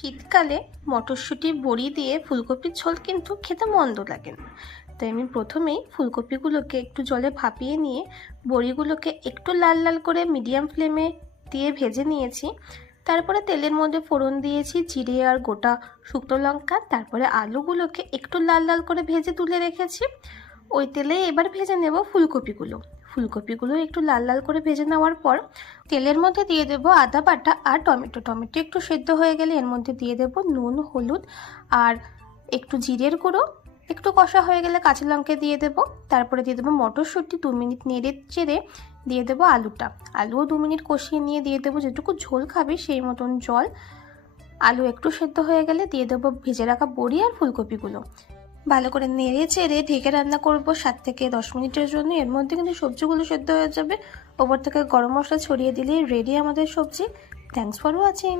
শীতকালে মটরশুঁটি বড়ি দিয়ে ফুলকপির ঝোল কিন্তু খেতে মন্দ লাগে না। তাই আমি প্রথমেই ফুলকপিগুলোকে একটু জলে ভাপিয়ে নিয়ে বড়িগুলোকে একটু লাল লাল করে মিডিয়াম ফ্লেমে দিয়ে ভেজে নিয়েছি। তারপরে তেলের মধ্যে ফোড়ন দিয়েছি জিরে আর গোটা শুকনো লঙ্কা। তারপরে আলুগুলোকে একটু লাল লাল করে ভেজে তুলে রেখেছি। ওই তেলে এবার ভেজে নেব ফুলকপিগুলো একটু লাল লাল করে ভেজে নেওয়ার পর তেলের মধ্যে দিয়ে দেব আদা বাটা আর টমেটো একটু সেদ্ধ হয়ে গেলে এর মধ্যে দিয়ে দেব নুন, হলুদ আর একটু জিরের গুঁড়ো। একটু কষা হয়ে গেলে কাঁচা লঙ্কা দিয়ে দেব। তারপরে দিয়ে দেবো মটরশুঁটি, 2 মিনিট নেড়ে চেড়ে দিয়ে দেবো আলুও 2 মিনিট কষিয়ে নিয়ে দিয়ে দেবো যেটুকু ঝোল খাবে সেই মতন জল। আলু একটু সেদ্ধ হয়ে গেলে দিয়ে দেবো ভেজে রাখা বড়ি আর ফুলকপিগুলো। ভালো করে নেড়ে চেড়ে ঢেকে রান্না করব 7 থেকে 10 মিনিটের জন্য। এর মধ্যে কিন্তু সবজিগুলো সেদ্ধ হয়ে যাবে। ওপর থেকে গরম মশলা ছড়িয়ে দিলেই রেডি আমাদের সবজি। Thanks for watching.